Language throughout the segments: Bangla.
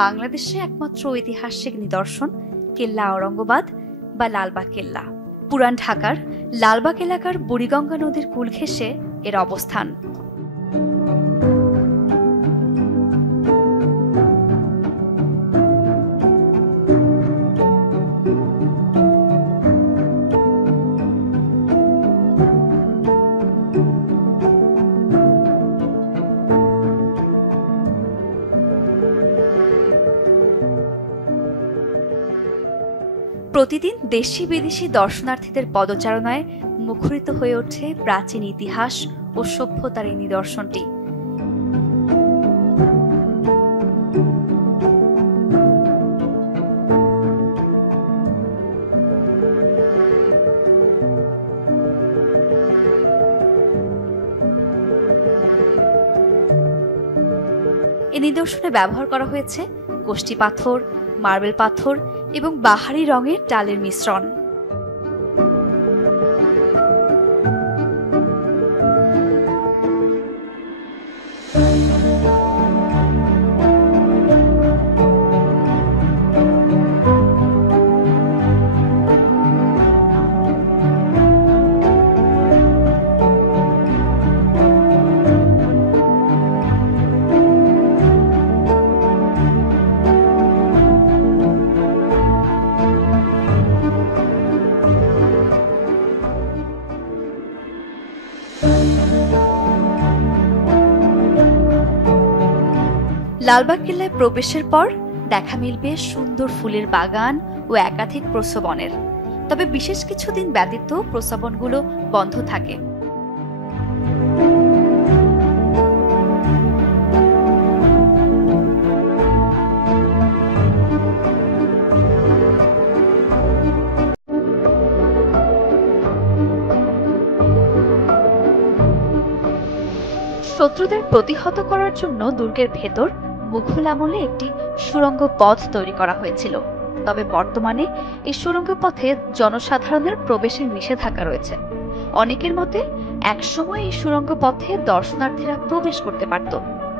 বাংলাদেশে একমাত্র ঐতিহাসিক নিদর্শন কেল্লা ঔরঙ্গাবাদ বা লালবাগ কেল্লা। পুরান ঢাকার লালবাগ এলাকার বুড়িগঙ্গা নদীর কূল ঘেঁষে এর অবস্থান। প্রতিদিন দেশি বিদেশি দর্শনার্থীদের পদচারণায় মুখরিত হয়ে ওঠে প্রাচীন ইতিহাস ও সভ্যতার এই নিদর্শনটি। এই নিদর্শনে ব্যবহার করা হয়েছে কষ্টি পাথর, মার্বেল পাথর এবং বাহারি রঙের টালের মিশ্রণ। লালবাগ কেল্লায় প্রবেশের পর দেখা মিলবে সুন্দর ফুলের বাগান ও একাধিক প্রস্রবনের। তবে বিশেষ কিছুদিন ব্যতীত প্রস্রবনগুলো বন্ধ থাকে। শত্রুদের প্রতিহত করার জন্য দুর্গের ভেতর মুঘল আমলে একটি সুড়ঙ্গ পথ তৈরি করা হয়েছিল। তবে বর্তমানে এই সুড়ঙ্গ পথে জনসাধারণের প্রবেশের নিষেধাজ্ঞা রয়েছে। অনেকের মতে একসময় এই সুড়ঙ্গ পথে দর্শনার্থীরা প্রবেশ করতে পারত,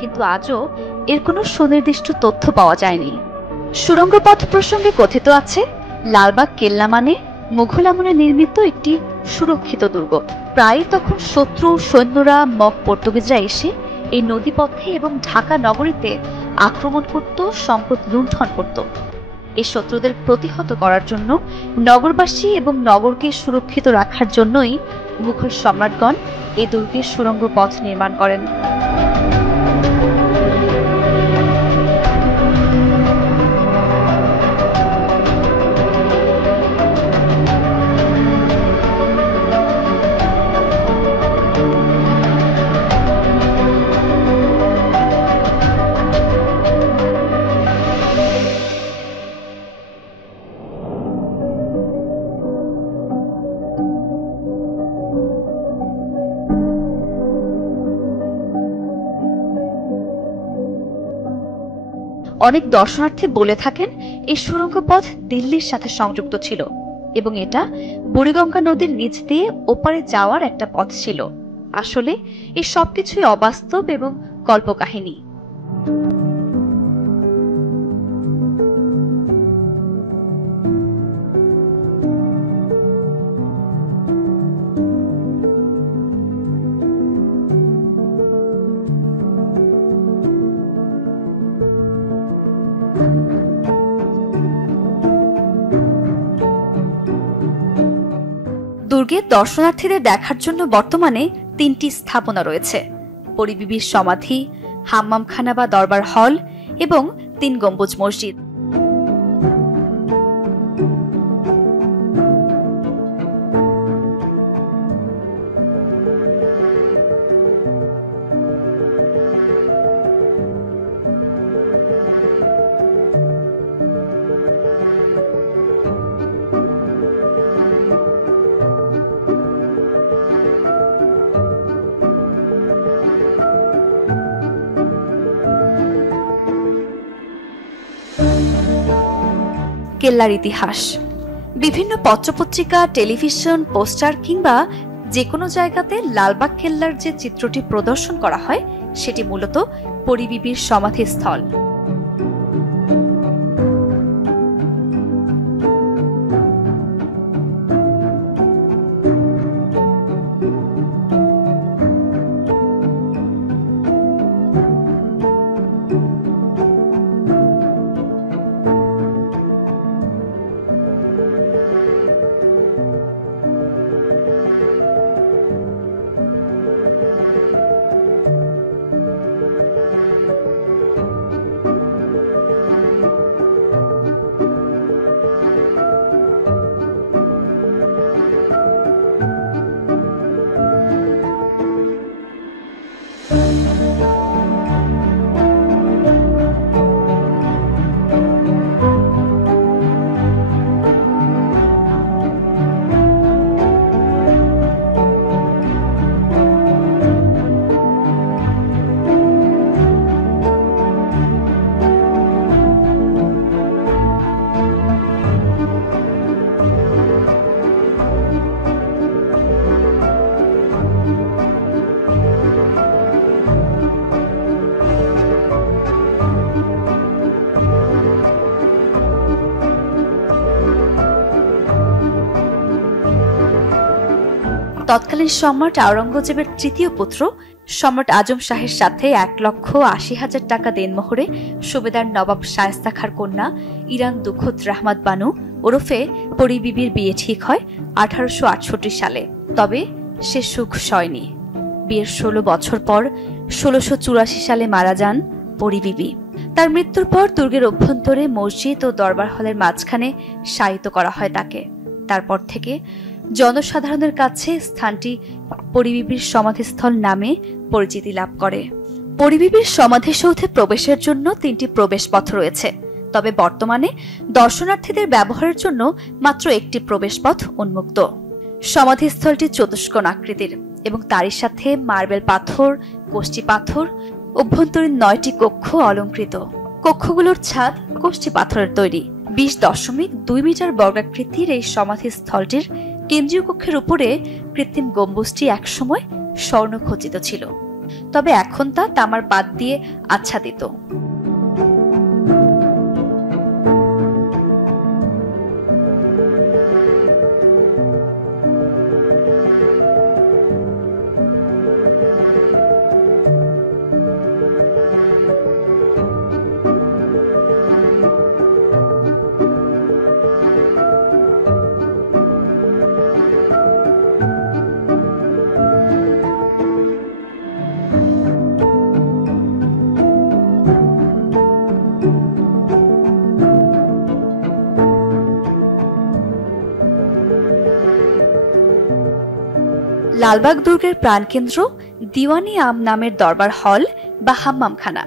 কিন্তু আজও এর কোনো সুনির্দিষ্ট তথ্য পাওয়া যায়নি। সুড়ঙ্গ পথ প্রসঙ্গে কথিত আছে, লালবাগ কেল্লা মানে মুঘল আমলে নির্মিত একটি সুরক্ষিত দুর্গ। প্রায় তখন শত্রু সৈন্যরা মগ পর্তুগিজরা এসে এই নদীপথে এবং ঢাকা নগরীতে আক্রমণ করত, সম্পদ লুণ্ঠন করত। এই শত্রুদের প্রতিহত করার জন্য নগরবাসী এবং নগরকে সুরক্ষিত রাখার জন্যই মুঘল সম্রাটগণ এই দুর্গের সুড়ঙ্গ পথ নির্মাণ করেন। অনেক দর্শনার্থী বলে থাকেন এই সুড়ঙ্গ পথ দিল্লির সাথে সংযুক্ত ছিল এবং এটা বুড়িগঙ্গা নদীর নিচ দিয়ে ওপারে যাওয়ার একটা পথ ছিল। আসলে এই সবকিছুই অবাস্তব এবং কল্পকাহিনী। দুর্গে দর্শনার্থীদের দেখার জন্য বর্তমানে 3টি স্থাপনা রয়েছে: পরিবিবির সমাধি, হাম্মামখানা বা দরবার হল এবং 3 গম্বুজ মসজিদ। কেল্লার ইতিহাস বিভিন্ন পত্রপত্রিকা, টেলিভিশন, পোস্টার কিংবা যে কোনো জায়গাতে লালবাগ কেল্লার যে চিত্রটি প্রদর্শন করা হয় সেটি মূলত পরিবিবির সমাধিস্থল। তৎকালীন সম্রাট আওরঙ্গজেবের তৃতীয় পুত্র সম্রাট আজম শাহের সাথে 1,80,000 টাকা দেনমোহরে সুবেদার নবাব শায়েস্তা খাঁর কন্যা ইরান দুখত রাহমাত বানু ওরফে পরি বিবির বিয়ে ঠিক হয় 1868 সালে। তবে সে সুখ সয়নি। বিয়ের 16 বছর পর 1684 সালে মারা যান পরি বিবি। তার মৃত্যুর পর দুর্গের অভ্যন্তরে মসজিদ ও দরবার হলের মাঝখানে শায়িত করা হয় তাকে। তারপর থেকে জনসাধারণের কাছে স্থানটি পরিবিবির সমাধিস্থল নামে পরিচিতি লাভ করে। পরিবিবির সমাধিসৌধে প্রবেশের জন্য 3টি প্রবেশপথ রয়েছে, তবে বর্তমানে দর্শনার্থীদের ব্যবহারের জন্য মাত্র একটি প্রবেশপথ উন্মুক্ত। সমাধিস্থলটি চতুষ্কোণ আকৃতির এবং তারই সাথে মার্বেল পাথর, কষ্টি পাথর, অভ্যন্তরীণ 9টি কক্ষ অলঙ্কৃত। কক্ষগুলোর ছাদ কষ্টি পাথরের তৈরি। 20.2 মিটার বর্গাকৃতির এই সমাধিস্থলটির কেন্দ্রীয় কক্ষের উপরে কৃত্রিম গম্বুজটি একসময় স্বর্ণখচিত ছিল, তবে এখন তা তামার পাত দিয়ে আচ্ছাদিত। লালবাগ দুর্গের প্রাণকেন্দ্র দিওয়ানি আম নামের দরবার হল বা হাম্মামখানা।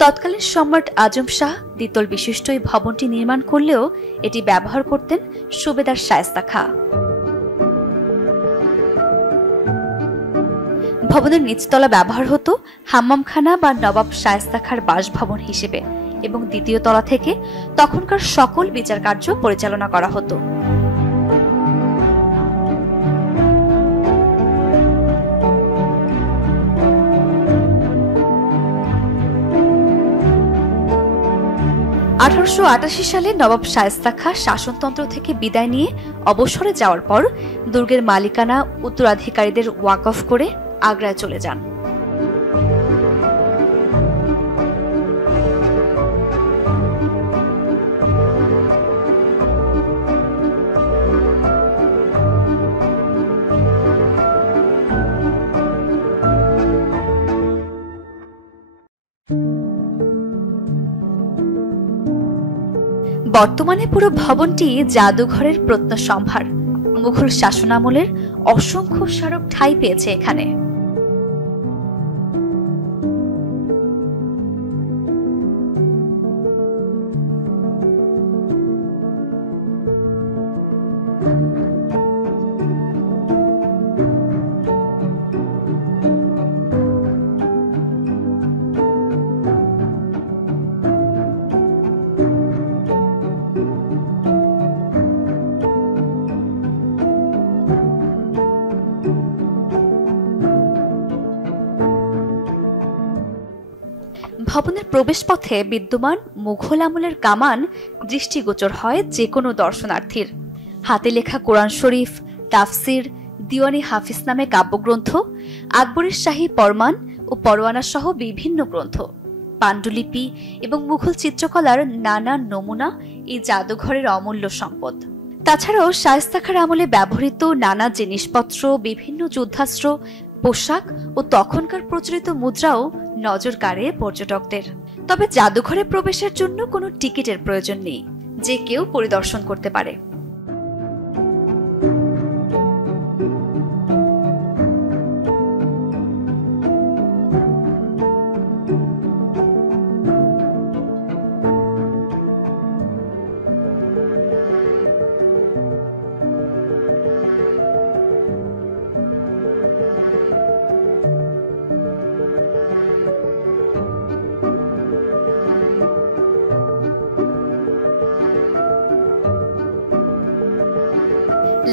তৎকালীন সম্রাট আজম শাহ দ্বিতল বিশিষ্ট এই ভবনটি নির্মাণ করলেও এটি ব্যবহার করতেন সুবেদার শায়েস্তা খাঁ। ভবনের নিচতলা ব্যবহার হতো হাম্মামখানা বা নবাব শায়েস্তা খাঁর বাসভবন হিসেবে এবং দ্বিতীয় তলা থেকে তখনকার সকল বিচার কার্য পরিচালনা করা হতো। সালে নবাব শায়েস্তা খাঁ শাসনতন্ত্র থেকে বিদায় নিয়ে অবসরে যাওয়ার পর দুর্গের মালিকানা উত্তরাধিকারীদের ওয়াকফ করে আগ্রায় চলে যান। বর্তমানে পুরো ভবনটি জাদুঘরের প্রত্নসম্ভার। মুঘল শাসনামলের অসংখ্য স্মারক ঠাঁই পেয়েছে এখানে। ভবনের প্রবেশপথে বিদ্যমান মুঘল আমলের কামান দৃষ্টিগোচর হয় যে কোনো দর্শনার্থীর। হাতে লেখা কোরআন শরীফ, তাফসির, দিওয়ানি হাফিজ নামে কাব্যগ্রন্থ, আকবরের শাহী ফরমান ও পরোয়ানা সহ বিভিন্ন গ্রন্থ, পাণ্ডুলিপি এবং মুঘল চিত্রকলার নানা নমুনা এই জাদুঘরের অমূল্য সম্পদ। তাছাড়াও শায়েস্তা খাঁর আমলে ব্যবহৃত নানা জিনিসপত্র, বিভিন্ন যুদ্ধাস্ত্র, পোশাক ও তখনকার প্রচলিত মুদ্রাও নজর কাড়ে পর্যটকদের। তবে জাদুঘরে প্রবেশের জন্য কোনো টিকিটের প্রয়োজন নেই, যে কেউ পরিদর্শন করতে পারে।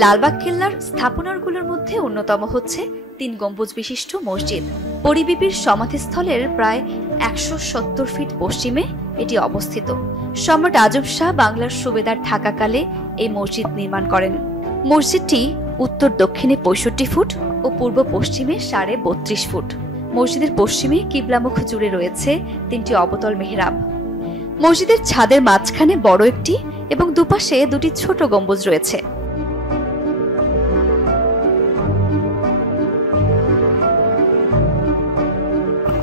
লালবাগ কেল্লার স্থাপনাগুলোর মধ্যে অন্যতম হচ্ছে 3 গম্বুজ বিশিষ্ট মসজিদ। পরিবিবির সমাধিস্থলের প্রায় 170 ফিট পশ্চিমে এটি অবস্থিত। সম্রাট আজম শাহ বাংলার সুবেদার থাকাকালে এই মসজিদ নির্মাণ করেন। মসজিদটি উত্তর দক্ষিণে 65 ফুট ও পূর্ব পশ্চিমে 32.5 ফুট। মসজিদের পশ্চিমে কিবলামুখ জুড়ে রয়েছে 3টি অবতল মেহরাব। মসজিদের ছাদের মাঝখানে বড় একটি এবং দুপাশে 2টি ছোট গম্বুজ রয়েছে।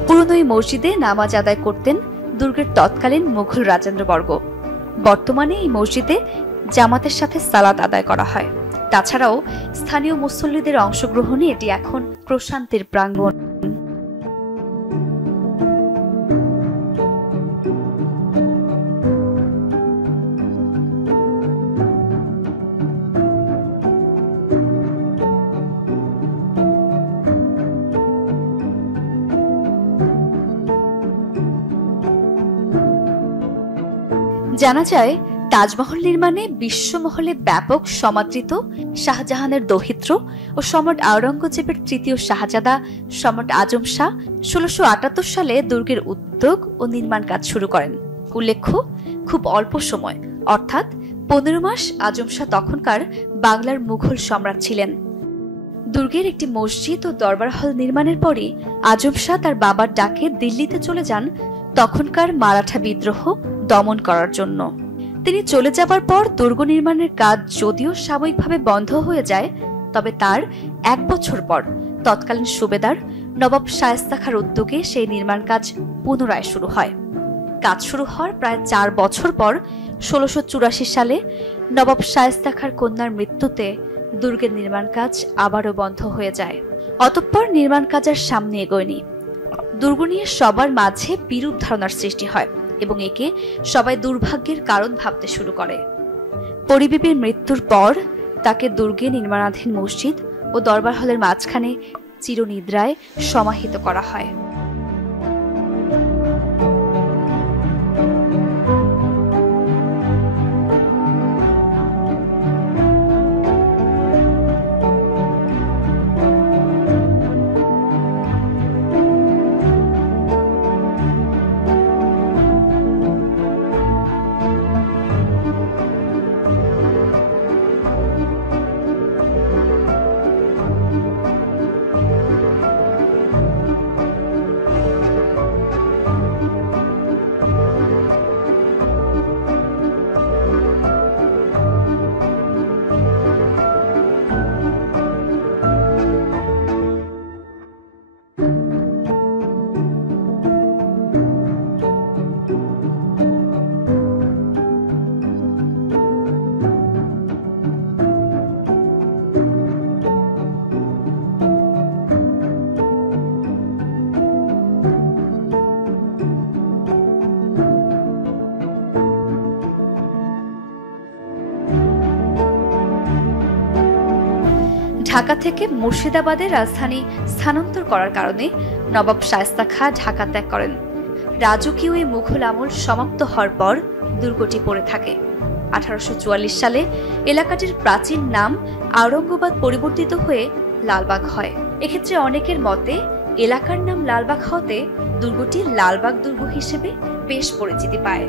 পুরনো এই মসজিদে নামাজ আদায় করতেন দুর্গের তৎকালীন মুঘল রাজেন্দ্রবর্গ। বর্তমানে এই মসজিদে জামাতের সাথে সালাত আদায় করা হয়। তাছাড়াও স্থানীয় মুসল্লিদের অংশগ্রহণে এটি এখন প্রশান্তির প্রাঙ্গণ। জানা যায়, তাজমহল নির্মাণে বিশ্বমহলে ব্যাপক সমাদৃত শাহজাহানের দৌহিত্র ও সম্রাট আওরঙ্গজেবের তৃতীয় শাহজাদা সম্রাট আজম শাহ 1678 সালে দুর্গের উদ্যোগ ও নির্মাণ কাজ শুরু করেন। উল্লেখ্য, খুব অল্প সময় অর্থাৎ 15 মাস আজম শাহ তখনকার বাংলার মুঘল সম্রাট ছিলেন। দুর্গের একটি মসজিদ ও দরবার হল নির্মাণের পরই আজম শাহ তার বাবার ডাকে দিল্লিতে চলে যান তখনকার মারাঠা বিদ্রোহ দমন করার জন্য। তিনি চলে যাবার পর দুর্গ নির্মাণের কাজ যদিও সাময়িকভাবে বন্ধ হয়ে যায়, তবে তার 1 বছর পর তৎকালীন সুবেদার নবাব শায়েস্তা খাঁর উদ্যোগে সেই নির্মাণ কাজ পুনরায় শুরু হয়। কাজ শুরু হওয়ার প্রায় 4 বছর পর 1684 সালে নবাব শায়েস্তা খাঁর কন্যার মৃত্যুতে দুর্গের নির্মাণ কাজ আবারও বন্ধ হয়ে যায়। অতঃপর নির্মাণ কাজ আর সামনে এগোয়নি। দুর্গ নিয়ে সবার মাঝে বিরূপ ধারণার সৃষ্টি হয় এবং একে সবাই দুর্ভাগ্যের কারণ ভাবতে শুরু করে। পরিবিবির মৃত্যুর পর তাকে দুর্গে নির্মাণাধীন মসজিদ ও দরবার হলের মাঝখানে চিরনিদ্রায় সমাহিত করা হয়। ঢাকা থেকে মুর্শিদাবাদের রাজধানী স্থানান্তর করার কারণে নবাব শায়েস্তা খাঁ ঢাকা ত্যাগ করেন। রাজকীয় এই মুঘল আমল সমাপ্ত হওয়ার পর দুর্গটি পড়ে থাকে। 1844 সালে এলাকাটির প্রাচীন নাম আওরঙ্গাবাদ পরিবর্তিত হয়ে লালবাগ হয়। এক্ষেত্রে অনেকের মতে এলাকার নাম লালবাগ হতে দুর্গটি লালবাগ দুর্গ হিসেবে বেশ পরিচিতি পায়।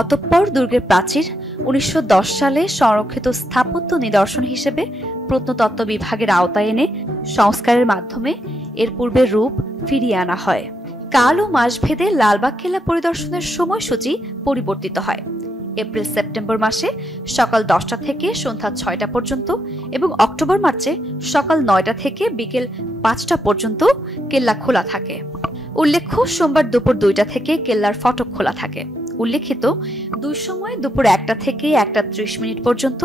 অতঃপর দুর্গের প্রাচীর 1910 সালে সংরক্ষিত স্থাপত্য নিদর্শন হিসেবে প্রত্নতত্ত্ব বিভাগের আওতায় এনে সংস্কারের মাধ্যমে এর পূর্বের রূপ ফিরিয়ে আনা হয়। কাল ও মাসভেদে লালবাগ কেল্লা পরিদর্শনের সময়সূচি পরিবর্তিত হয়। এপ্রিল সেপ্টেম্বর মাসে সকাল 10টা থেকে সন্ধ্যা 6টা পর্যন্ত এবং অক্টোবর মার্চে সকাল 9টা থেকে বিকেল 5টা পর্যন্ত কেল্লা খোলা থাকে। উল্লেখ্য, সোমবার দুপুর 2টা থেকে কেল্লার ফটক খোলা থাকে। উল্লেখিত দুই সময় দুপুর 1টা থেকে 1টা 30 মিনিট পর্যন্ত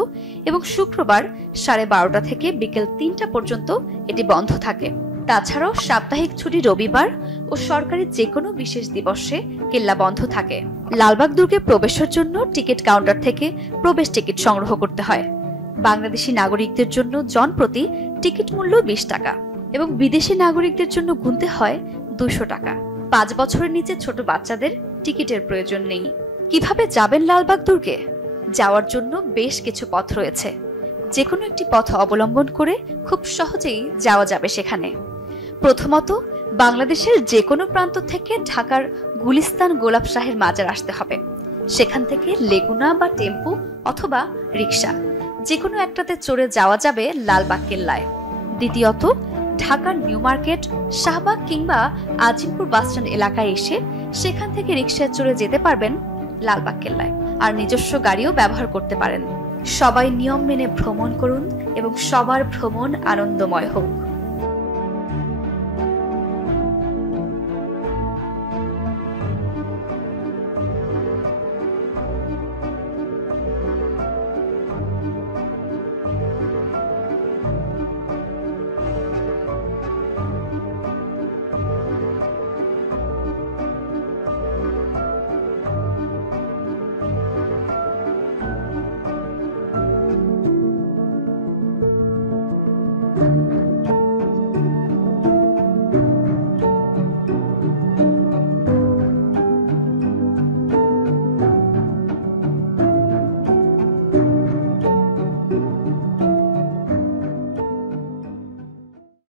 এবং শুক্রবার 12:30 থেকে বিকেল 3টা পর্যন্ত এটি বন্ধ থাকে। তাছাড়াও সাপ্তাহিক ছুটি রবিবার ও সরকারি যে কোনো বিশেষ দিবসে কেল্লা বন্ধ থাকে। লালবাগ দুর্গে প্রবেশের জন্য টিকিট কাউন্টার থেকে প্রবেশ টিকিট সংগ্রহ করতে হয়। বাংলাদেশি নাগরিকদের জন্য জনপ্রতি টিকিট মূল্য 20 টাকা এবং বিদেশি নাগরিকদের জন্য গুনতে হয় 200 টাকা। 5 বছরের নিচে ছোট বাচ্চাদের টিকিটের প্রয়োজন নেই। কিভাবে যাবেন লালবাগ দুর্গে? যাওয়ার জন্য বেশ কিছু পথ রয়েছে। যে কোনো একটি পথ অবলম্বন করে খুব সহজেই যাওয়া যাবে সেখানে। প্রথমত, বাংলাদেশের যে কোনো প্রান্ত থেকে ঢাকার গুলিস্তান গোলাপ শাহের মাজার আসতে হবে। সেখান থেকে লেগুনা বা টেম্পু অথবা রিক্সা যে কোনো একটাতে চড়ে যাওয়া যাবে লালবাগ কেল্লায়। দ্বিতীয়ত, ঢাকার নিউ মার্কেট, শাহবাগ কিংবা আজিমপুর বাসস্ট্যান্ড এলাকায় এসে সেখান থেকে রিক্সায় চড়ে যেতে পারবেন লালবাগ কেল্লায়, আর নিজস্ব গাড়িও ব্যবহার করতে পারেন। সবাই নিয়ম মেনে ভ্রমণ করুন এবং সবার ভ্রমণ আনন্দময় হোক।